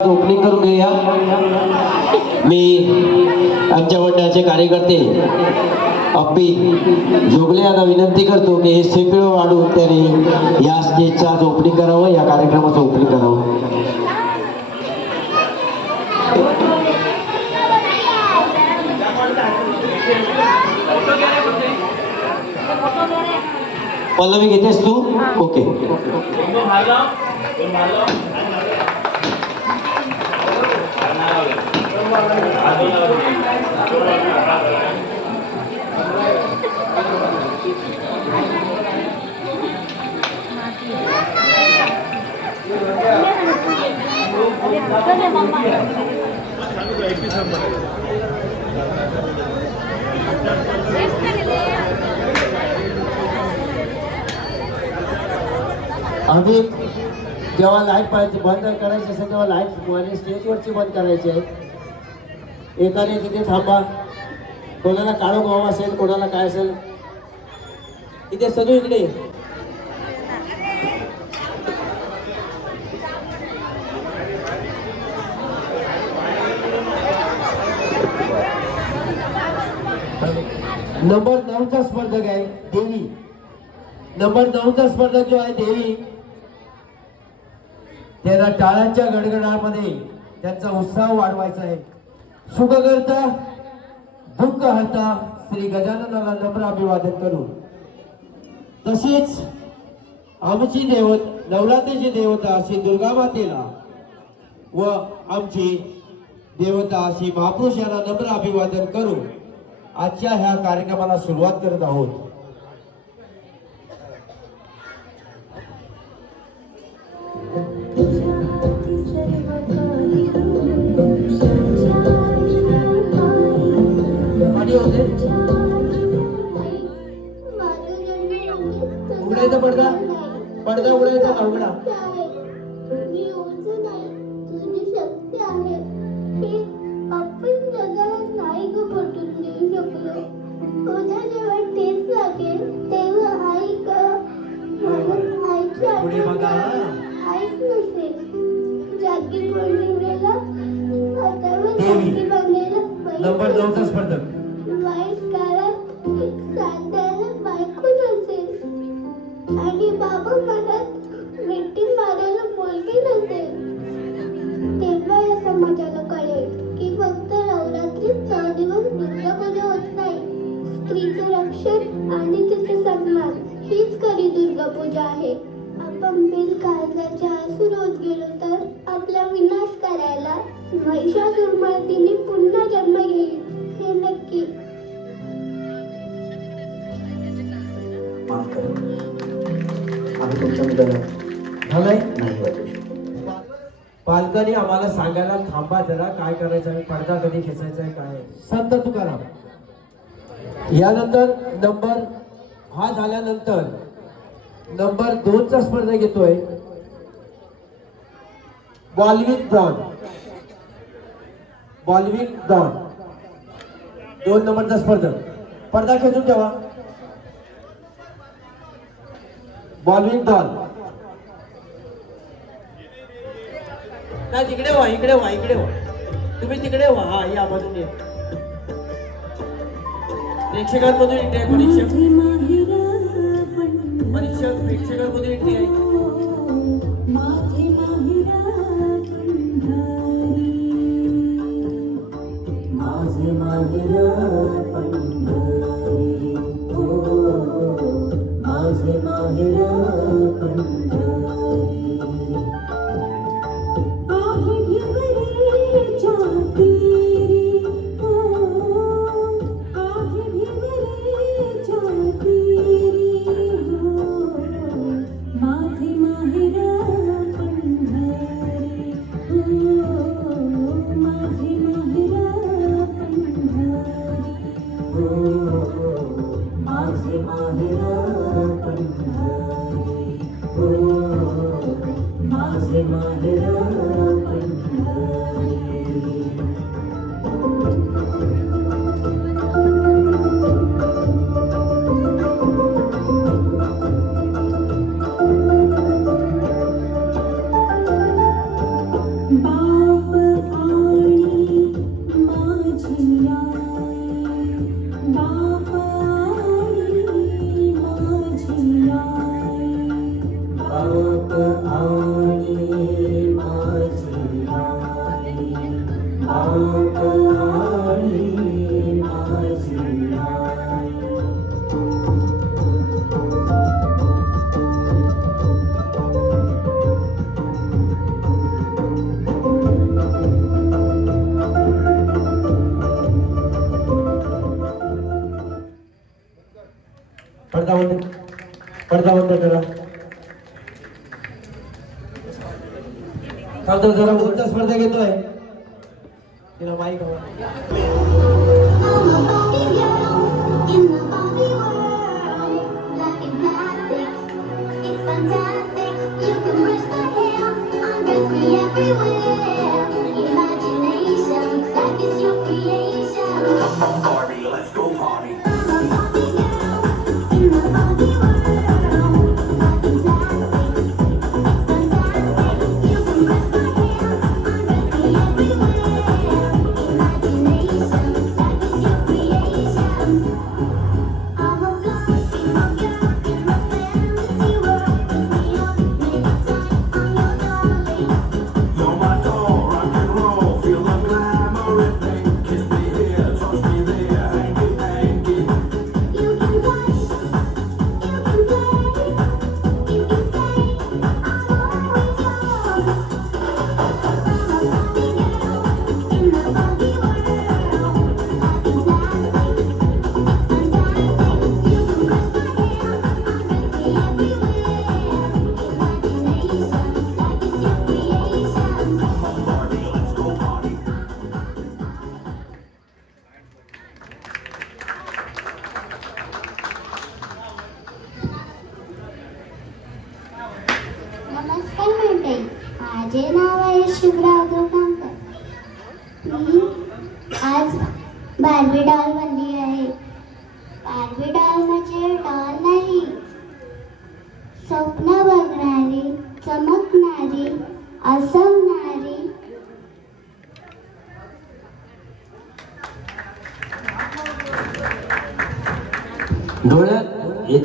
Opening करून घेऊया. मी आमच्या मंडळाचे कार्यकर्ते अप्पी जोगले यांना विनंती करतो की हे सेपिळ वाढून त्याने या स्टेजचं आज ओपनिंग करावं या कार्यक्रमाचं ओपनिंग करावं. पल्लवी घेतेस तू? ओके. 아멘. जेव्हा लाइट पाहिजे बंद करायची असेल तेव्हा लाइट आणि स्टेजवरची बंद करायची आहे. एकाने तिथे थांबा. कोणाला काळो गाव असेल कोणाला काय असेल इथे सगळी इकडे नंबर नऊचा स्पर्धक आहे देवी. नंबर नऊचा स्पर्धक जो आहे देवी. त्याला टाळांच्या गडगडामध्ये त्यांचा उत्साह वाढवायचा आहे. सुख करता दुःख हरता श्री गजाननाला नम्र अभिवादन करू. तशीच आमची देवत नवरात्रीची देवता अशी दुर्गा मातेला व आमची देवता अशी महापुरुष यांना नम्र अभिवादन करू. आजच्या ह्या कार्यक्रमाला सुरुवात करत आहोत. देवी. जागी बांधलेला बैल नंबर नऊचा स्पर्धक. यानंतर नंबर हा झाल्यानंतर नंबर दोनचा स्पर्धा घेतोय. बॉलविक ब्रॉन बॉलविक ब्रॉन दोन नंबरचा स्पर्धक पडदा खेचून ठेवा. बॉलविक ब्रॉन नाही तिकडे व्हा इकडे व्हा इकडे व्हा. तुम्ही तिकडे व्हा हा या बाजूने. प्रेक्षकांमधून एंट्री आहे परीक्षक परीक्षक बंद करा चालतो जरा उलटा स्पर्धा घेतोय.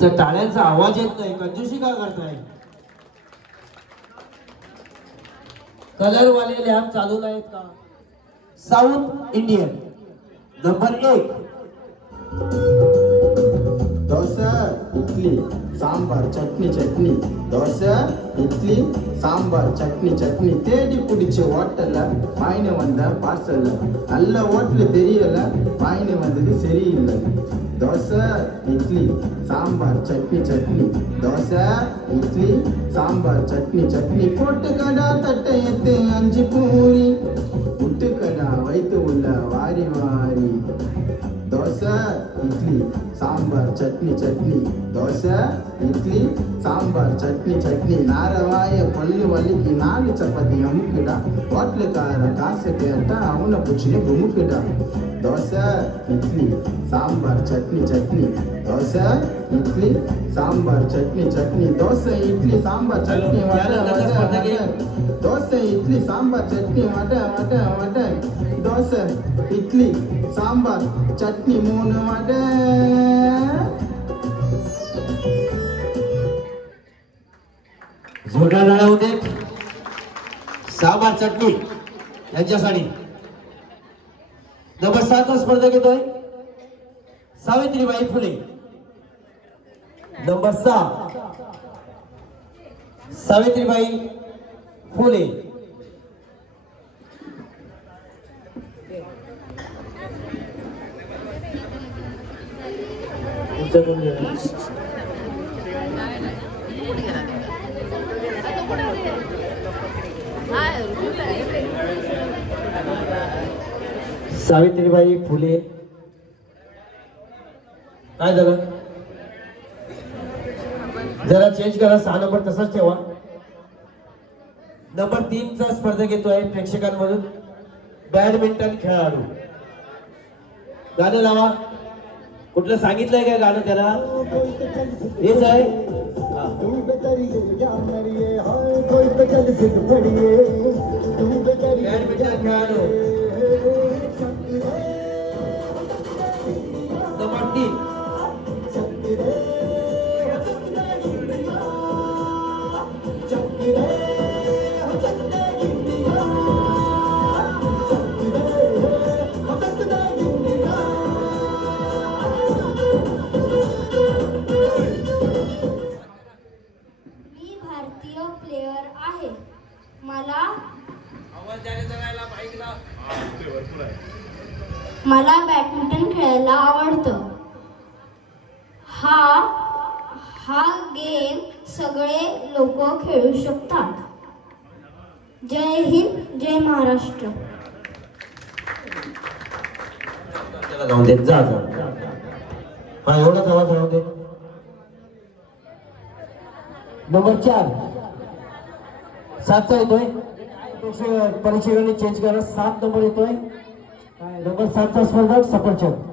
तुमचा टाळ्यांचा आवाज येत नाही. कंजुशी का करताय? कलरवाले लॅम्प चालू नाहीत का? South Indian. नंबर एक. इडली सांबार चटणी चटणी. ದೋಸೆ ಇಡ್ಲಿ चटणी ಚಟ್ನಿ ಚಟ್ನಿ தேடி பிடிச்ச ஹோட்டல்ல வாங்கின வந்த பார்சல்ல நல்ல ஹோட்டல் தெரியல வாங்கின வந்தது சரியில்லை தோசை இட்லி சாம்பார் சட்னி சட்னி. தோசை இட்லி சாம்பார் சட்னி சட்னி. பொட்டுக்கடா தட்டையத்து அஞ்சு பூரி. புட்டுக்கடா வைத்து உள்ள வாரி வாரி. தோசை இட்லி சாம்பார் சட்னி சட்னி. தோசை இட்லி సాంబార్ చట్నీ చట్నీ నారవాయ పళ్ళు వలికి నాలుగు చపాతి అమ్ముకుడ హోటల్ కార కాస కేట అవున పుచ్చిన గుమ్ముకుడ దోశ ఇడ్లీ సాంబార్ చట్నీ చట్నీ దోశ ఇడ్లీ సాంబార్ చట్నీ చట్నీ దోశ ఇడ్లీ సాంబార్ చట్నీ వడ వడ వడ దోశ ఇడ్లీ సాంబార్ చట్నీ వడ వడ వడ దోశ ఇడ్లీ సాంబార్ చట్నీ మూడు వడ झोडा डाळा होते सांबार चटणी यांच्यासाठी. नंबर सात स्पर्धा घेतोय. सावित्रीबाई फुले. नंबर सहा. सावित्रीबाई फुले. Thank you. सावित्रीबाई फुले. काय झालं? जरा चेंज करा सहा नंबर तसाच ठेवा. नंबर तीनचा स्पर्धा घेतोय प्रेक्षकांमधून. बॅडमिंटन खेळाडू. गाणं लावा. कुठलं सांगितलंय काय गाणं त्याला? हेच आहे बॅडमिंटन खेळाडू. भारतीय प्लेयर आहे. मला मला बॅडमिंटन खेळायला आवडतं. हा हा गेम सगळे लोक खेळू शकतात. जय हिंद जय महाराष्ट्र. जाऊन देत जा जा. हा एवढाच आवाज राहू दे. नंबर चार. सातचा येतोय. परीक्षे- परीक्षेकडे चेंज करा सात नंबर येतोय. नंबर सातचा स्पर्धक सफरचंद.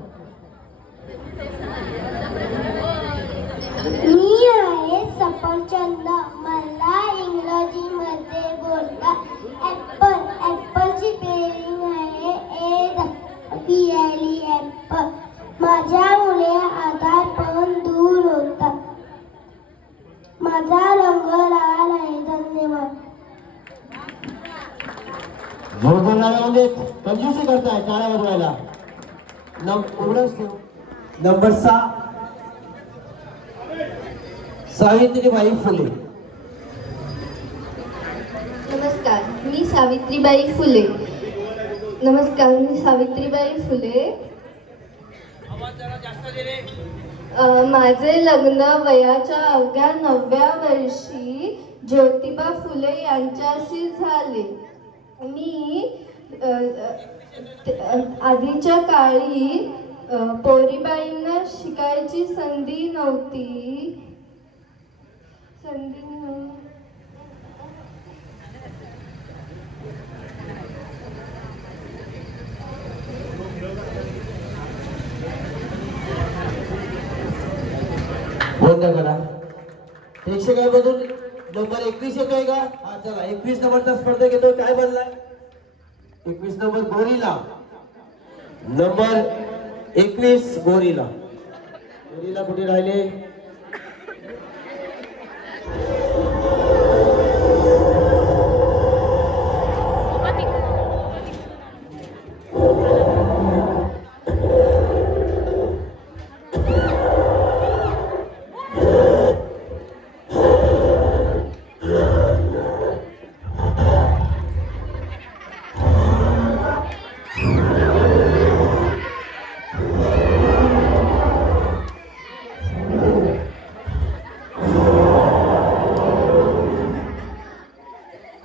करताय एवढंच ठेव. नंबर सहा. सावित्रीबाई फुले. नमस्कार मी सावित्रीबाई फुले. नमस्कार मी सावित्रीबाई फुले. अ, माझे लग्न वयाच्या अवघ्या नवव्या वर्षी ज्योतिबा फुले यांच्याशी झाले. मी अ, अ, आधीच्या काळी पोरीबाईंना शिकायची संधी नव्हती. संधी नव्हती. बंद करा प्रेक्षकांमधून नंबर एकवीस येतोय का? हा चला एकवीस नंबरचा स्पर्धा घेतो. काय बनलाय? एकवीस नंबर गोरीला. नंबर एकवीस गोरीला. गोरीला कुठे राहिले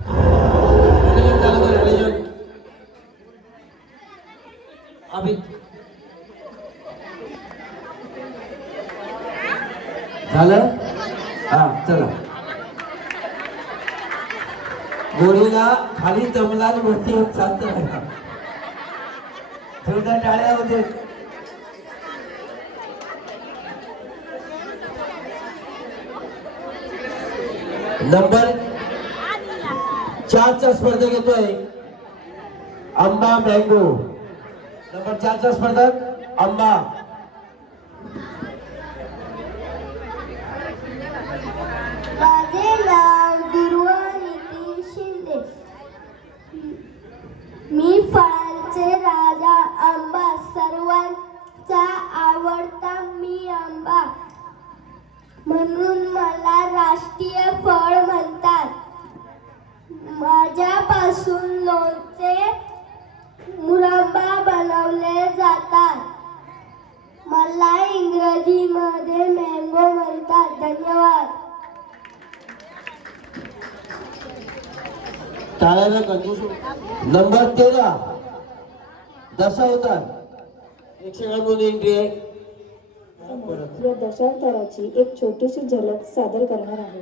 Relation चालू कर, relation. अभि झालं? हा चला. गोरीला खाली जमला वरती होत चालत राहिला जोरदार टाळ्या होते नंबर चारचा स्पर्धक येतोय. आंबा मँगो. नंबर चारचा स्पर्धक आंबा एंट्री आहे. या दशावताराची एक छोटीशी झलक सादर करणार आहे.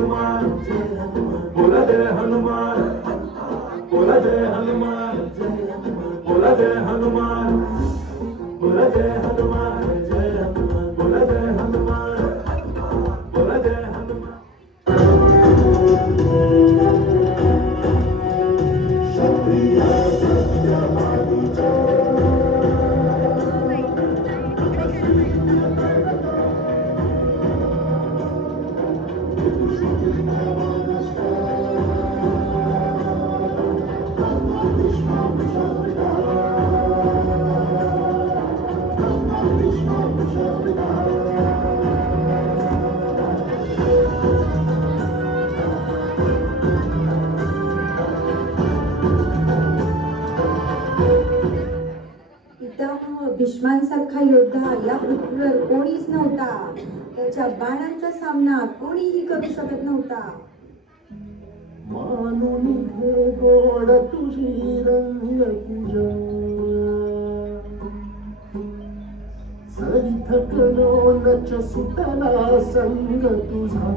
बोला जय भीष्मांसारखा योद्धा या पृथ्वीवर कोणीच नव्हता. त्याच्या बाणांचा सामना कोणीही करू शकत नव्हता. मानून घे गोड तुझी रंग पूजा सरी थकलो नच सुटला संग तुझा.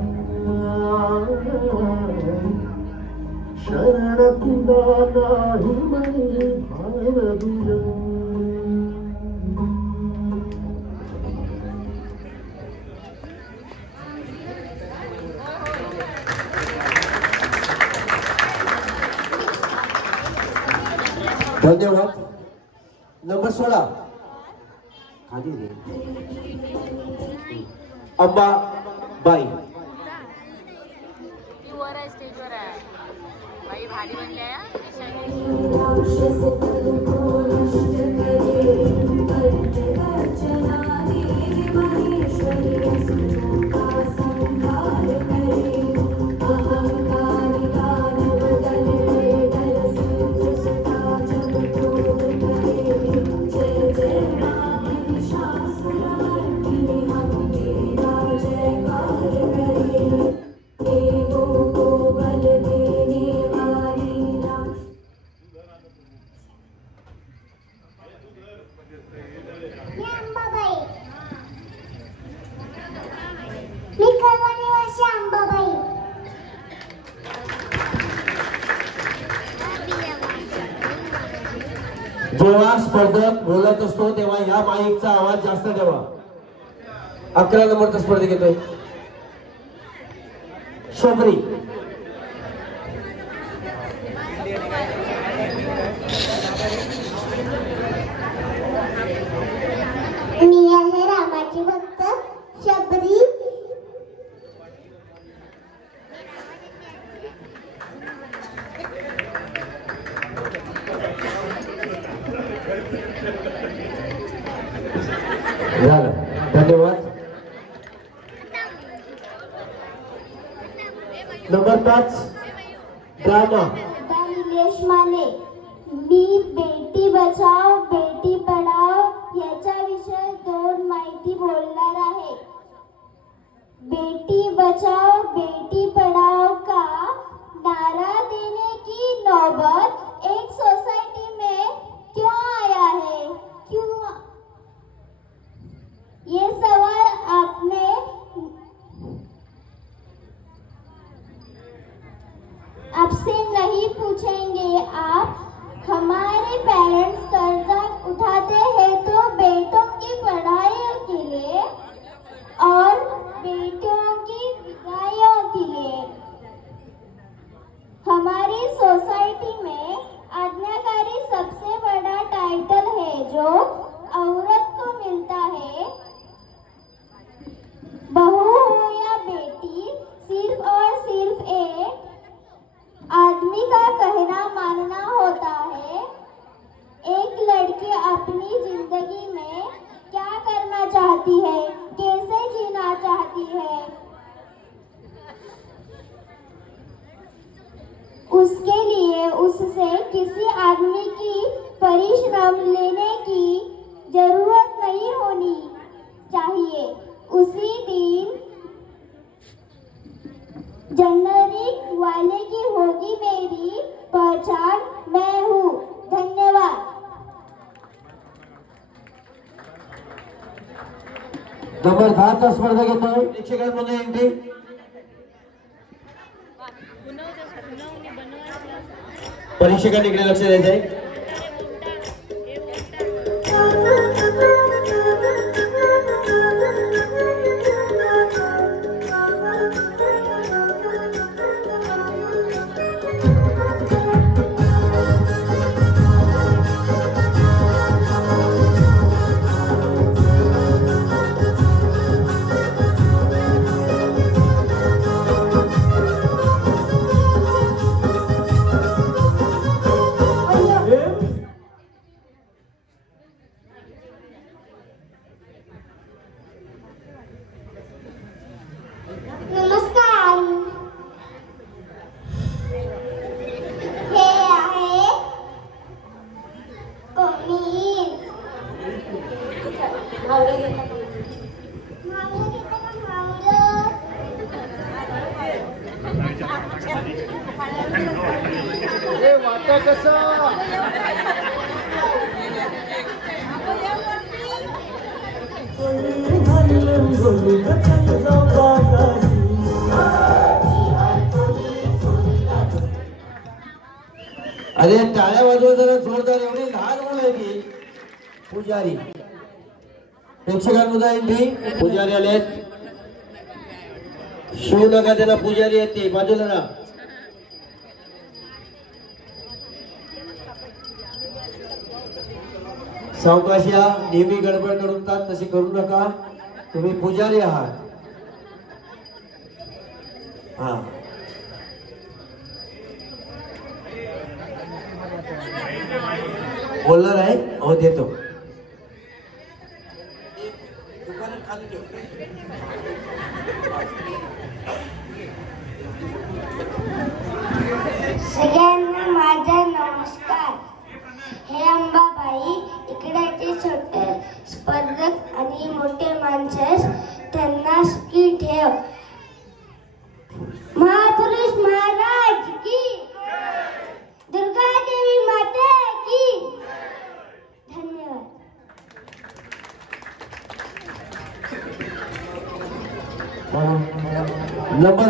शरण तुला नाही म्हणे भार दुजा धन्यवाद. नंबर सोळा. खाली रे अंबा बाई. भारी बनली असतो तेव्हा या माईकचा आवाज जास्त ठेवा. अकरा नंबरचा स्पर्धे घेतोय शोभरी मी आहे रामाची भक्त शबरी झालं. धन्यवाद. नंबर पाच. ड्रामा निलेश माने मी बेटी बचाव बेटी पढाव याच्याविषयी दोन माहिती बोलणार आहे. बेटी बचाओ बेटी पढ़ाओ का नारा देने की नौबत एक सोसाइटी में क्यों आया है क्यों ये सवाल आपने आपसे नहीं पूछेंगे आप हमारे पेरेंट्स कर्जा उठाते हैं तो बेटों की पढ़ाई के लिए और बेटियों की विदाइयों के लिए हमारी सोसाइटी में आज्ञाकारी सबसे बड़ा टाइटल है जो औरत को मिलता है बहू हो या बेटी सिर्फ और सिर्फ एक आदमी का कहना मानना होता है एक लड़की अपनी जिंदगी में क्या करना चाहती है कैसे जीना चाहती है उसके लिए उससे किसी आदमी की परिश्रम लेने की जरूरत नहीं होनी चाहिए उसी दिन जनरिक वाले की होगी मेरी पहचान मैं हूँ दहाचा स्पर्धा घेतोय. प्रेक्षकांमध्ये एंट्री. परीक्षकांनी इकडे लक्ष द्यायचं टाळ्या वाजवा जरा जोरदार एवढी लहान मुलं आहे की. पुजारी. प्रेक्षकांमध्ये एंट्री पुजारी आले शिव नका त्याला पुजारी येते बाजूला ना सावकाश या. नेहमी गडबड करून तसे करू नका. तुम्ही पुजारी आहात. हा. बोलणार आहे हो देतो.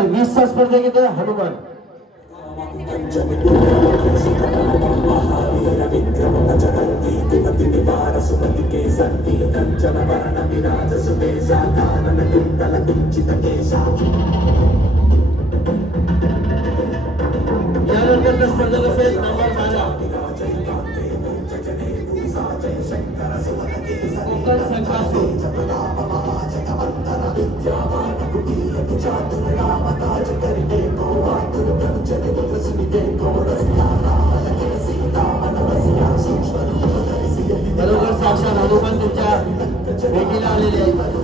नंबर वीस चा स्पर्धा घेतोय हनुमान. यानंतरचा स्पर्धक असेल नंबर बरोबर तुमच्या भेटीला आलेले आहेत.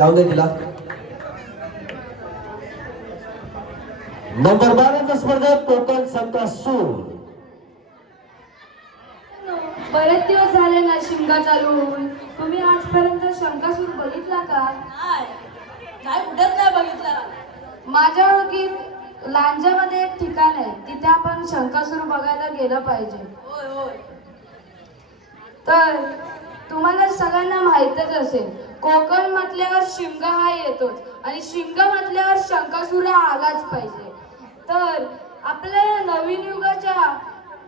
जाऊ दे तिला. नंबर बाराचा स्पर्धा कोकण संकासूर बरेच दिवस झाले ना शिमगा चालू होऊन. तुम्ही आजपर्यंत शंकासूर बघितला का? काय कुठेच नाही बघितला. माझ्या ओळखीत लांजामध्ये एक ठिकाण आहे. तिथे आपण शंकासूर बघायला गेलं पाहिजे. तर तुम्हाला सगळ्यांना माहीतच असेल. कोकण म्हटल्यावर शिमगा हा येतोच आणि शिमगा म्हटल्यावर शंकासूर हा आलाच पाहिजे. तर आपल्या या नवीन युगाच्या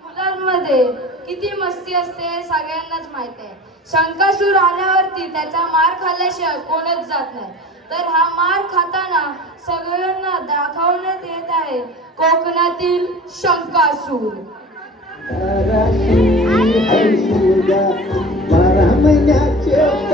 मुलांमध्ये किती मस्ती असते हे सगळ्यांनाच माहीत आहे. शंकासूर आल्यावरती त्याचा मार खाल्ल्याशिवाय कोणच जात नाही. तर हा मार खाताना सगळ्यांना दाखवण्यात येत आहे कोकणातील शंकासूर बारा महिन्याचे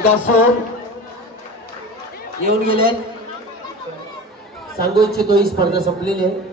शंकासूर येऊन गेले सांगू इच्छितो ही स्पर्धा संपलेली आहे.